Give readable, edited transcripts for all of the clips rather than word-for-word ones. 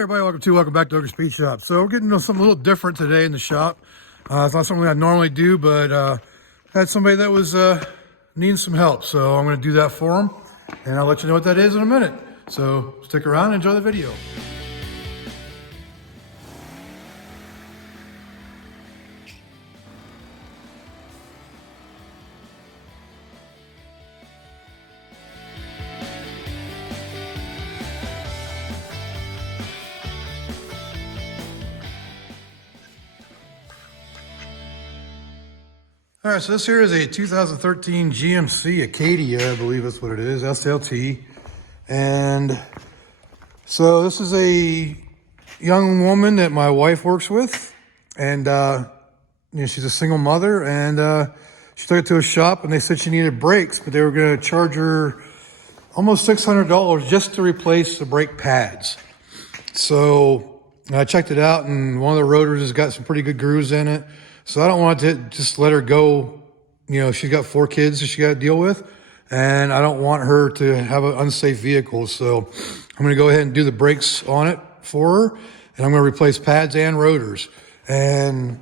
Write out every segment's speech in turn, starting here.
everybody, welcome back to Ogre Speed Shop. So we're getting something a little different today in the shop. It's not something I normally do, but had somebody that was needing some help. So I'm going to do that for them, and I'll let you know what that is in a minute. So stick around and enjoy the video. All right, so this here is a 2013 GMC Acadia, I believe that's what it is, SLT. And so this is a young woman that my wife works with. And she's a single mother, and she took it to a shop and they said she needed brakes, but they were gonna charge her almost $600 just to replace the brake pads. So I checked it out, and one of the rotors has got some pretty good grooves in it. So I don't want to just let her go. You know, she's got 4 kids that she got to deal with, and I don't want her to have an unsafe vehicle. So I'm going to go ahead and do the brakes on it for her, and I'm going to replace pads and rotors. And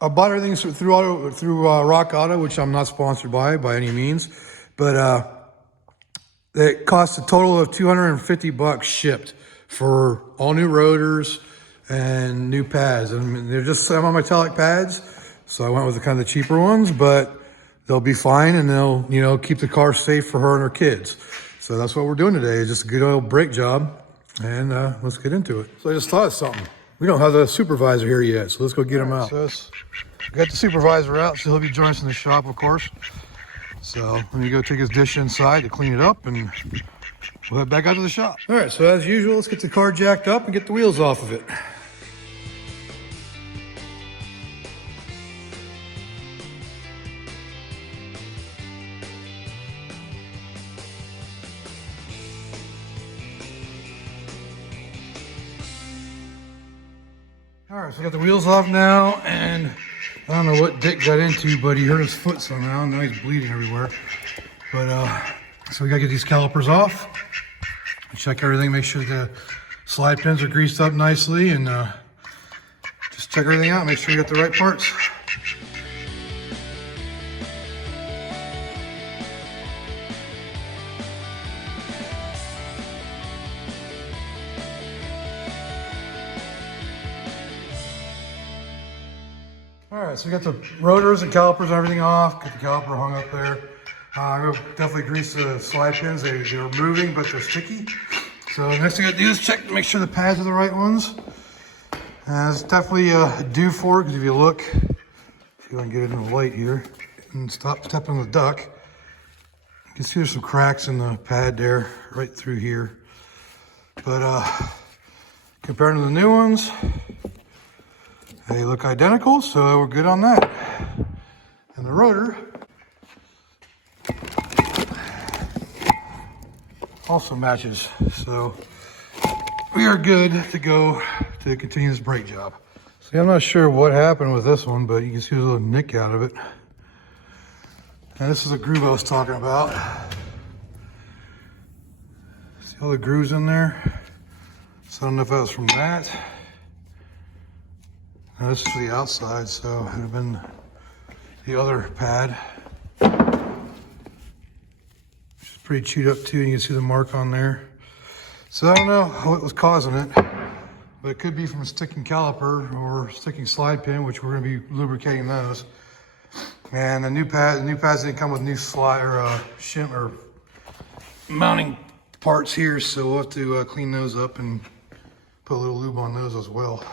I bought everything through Rock Auto, which I'm not sponsored by any means, but it cost a total of $250 shipped for all new rotors and new pads, and they're just semi-metallic pads, so I went with the kind of the cheaper ones, but they'll be fine, and they'll, you know, keep the car safe for her and her kids. So that's what we're doing today, just a good old brake job, and let's get into it. So I just thought of something. We don't have the supervisor here yet, so let's go get him out. So we got the supervisor out, so he'll be joining us in the shop, of course. So let me go take his dish inside to clean it up, and we'll head back out to the shop. All right, so as usual, let's get the car jacked up and get the wheels off of it. All right, so we got the wheels off now, and I don't know what Dick got into, but he hurt his foot somehow. Now he's bleeding everywhere. But so we gotta get these calipers off, check everything, make sure the slide pins are greased up nicely, and just check everything out, make sure you got the right parts. All right, so we got the rotors and calipers and everything off. Get the caliper hung up there. I'm gonna definitely grease the slide pins. They're moving, but they're sticky. So the next thing I do is check to make sure the pads are the right ones. It's definitely due for it, because if you look, see if I can get it in the light here, and stop stepping on the duck. You can see there's some cracks in the pad there, right through here. But compared to the new ones, they look identical, so we're good on that. And the rotor also matches, so we are good to go to continue this brake job. See, I'm not sure what happened with this one, but you can see there's a little nick out of it. And this is the groove I was talking about. See all the grooves in there? So I don't know if that was from that. Now this is the outside, so it would have been the other pad. Which is pretty chewed up too, and you can see the mark on there. So I don't know what was causing it, but it could be from a sticking caliper or sticking slide pin, which we're gonna be lubricating those. And the new pads didn't come with new slide or shim or mounting parts here, so we'll have to clean those up and put a little lube on those as well.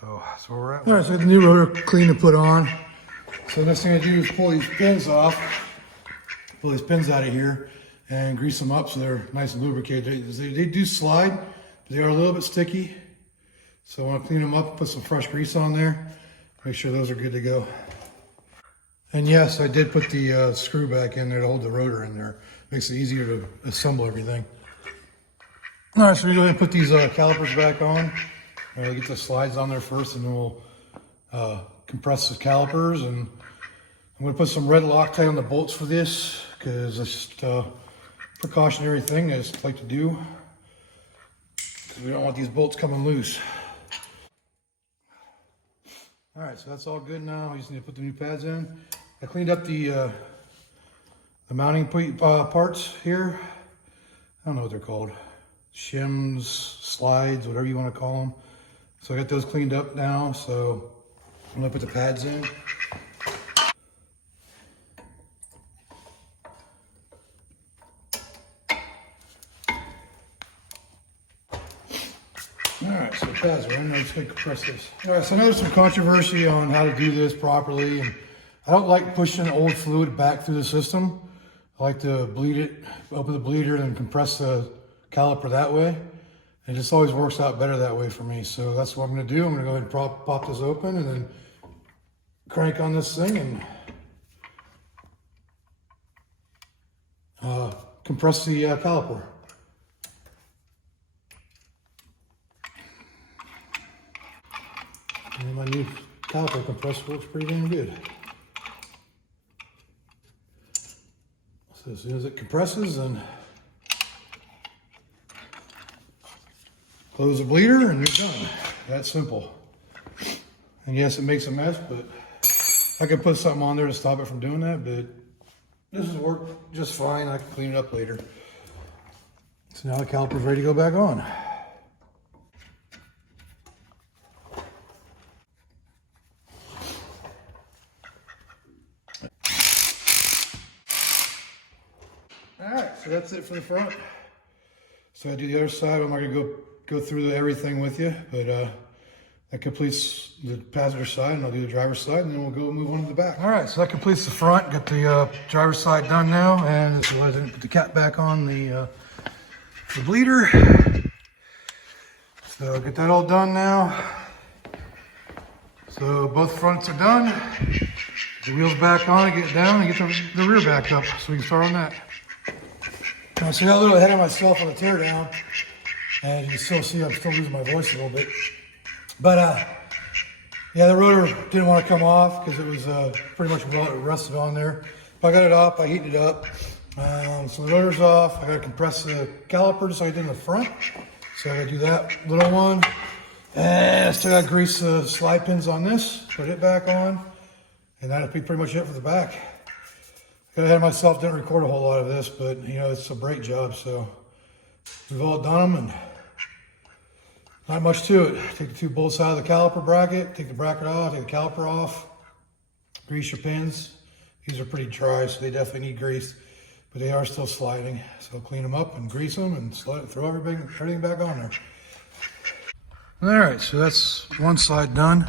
So that's where we're at. All right, so the new rotor clean to put on. So the next thing I do is pull these pins off, pull these pins out of here, and grease them up so they're nice and lubricated. They do slide, but they are a little bit sticky. So I want to clean them up, put some fresh grease on there, make sure those are good to go. And yes, I did put the screw back in there to hold the rotor in there. Makes it easier to assemble everything. All right, so we're going to put these calipers back on. We'll get the slides on there first, and then we'll compress the calipers. And I'm going to put some red Loctite on the bolts for this, because it's just a precautionary thing I just like to do. We don't want these bolts coming loose. All right, so that's all good now. We just need to put the new pads in. I cleaned up the mounting parts here. I don't know what they're called. Shims, slides, whatever you want to call them. So I got those cleaned up now. So I'm gonna put the pads in. All right, so the pads are in. I'm just gonna compress this. All right, so I know there's some controversy on how to do this properly, and I don't like pushing old fluid back through the system. I like to bleed it, open the bleeder, and compress the caliper that way. It just always works out better that way for me. So that's what I'm gonna do. I'm gonna go ahead and pop this open and then crank on this thing and compress the caliper. And my new caliper compressor works pretty damn good. So as soon as it compresses, then close the bleeder and you're done. That's simple. And yes, it makes a mess, but I could put something on there to stop it from doing that, but this has worked just fine. I can clean it up later. So now the caliper's ready to go back on. All right, so that's it for the front. So I do the other side. I'm not gonna go through everything with you, but that completes the passenger side, and I'll do the driver's side, and then we'll go move on to the back. All right, so that completes the front. Got the driver's side done now, and so I didn't put the cap back on the bleeder. So get that all done now. So both fronts are done. The wheels back on, get down, and get the rear back up, so we can start on that. Now, see, I got a little ahead of myself on the teardown, and you can still see I'm still losing my voice a little bit. But yeah, the rotor didn't want to come off because it was pretty much rusted on there. But I got it up, I heated it up. So the rotor's off. I got to compress the caliper just like I did in the front. So I got to do that little one. And I still got to grease the slide pins on this, put it back on, and that'll be pretty much it for the back. Got ahead of myself, didn't record a whole lot of this, but you know, it's a brake job, so we've all done them and not much to it. Take the two bolts out of the caliper bracket, take the bracket off, take the caliper off, grease your pins. These are pretty dry, so they definitely need grease, but they are still sliding. So clean them up and grease them and throw everything back on there. All right, so that's one side done.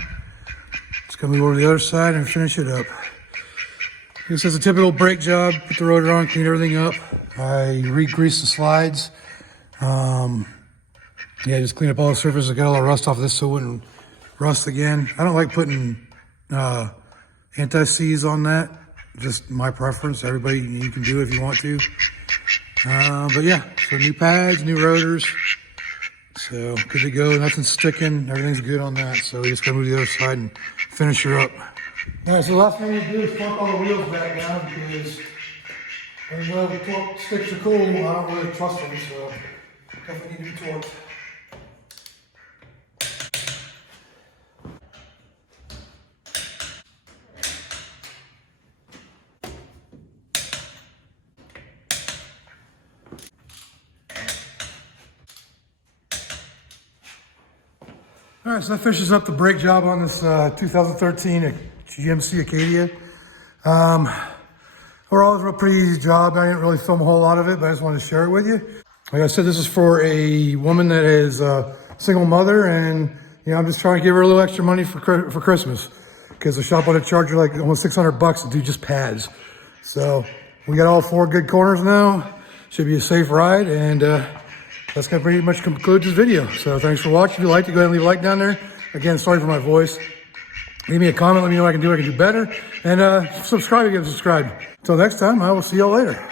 It's gonna move over to the other side and finish it up. This is a typical brake job. Put the rotor on, clean everything up. I re-grease the slides. Yeah, just clean up all the surfaces. I got all the rust off of this so it wouldn't rust again. I don't like putting anti-seize on that. Just my preference. Everybody, you can do it if you want to. But yeah, so new pads, new rotors. So good to go. Nothing's sticking. Everything's good on that. So we just gotta move to the other side and finish her up. All right, so the last thing we do is torque all the wheels back down because when the torque sticks are cool, I don't really trust them, so definitely need to be torqued. All right, so that finishes up the brake job on this 2013 GMC Acadia. Overall, it was a pretty easy job. I didn't really film a whole lot of it, but I just wanted to share it with you. Like I said, this is for a woman that is a single mother, and you know, I'm just trying to give her a little extra money for Christmas because the shop wanted to charge her like almost $600 to do just pads. So we got all 4 good corners now. Should be a safe ride, and that's gonna pretty much conclude this video. So thanks for watching. If you liked it, go ahead and leave a like down there. Again, sorry for my voice. Leave me a comment, let me know what I can do better. And subscribe if you haven't subscribed. Until next time, I will see y'all later.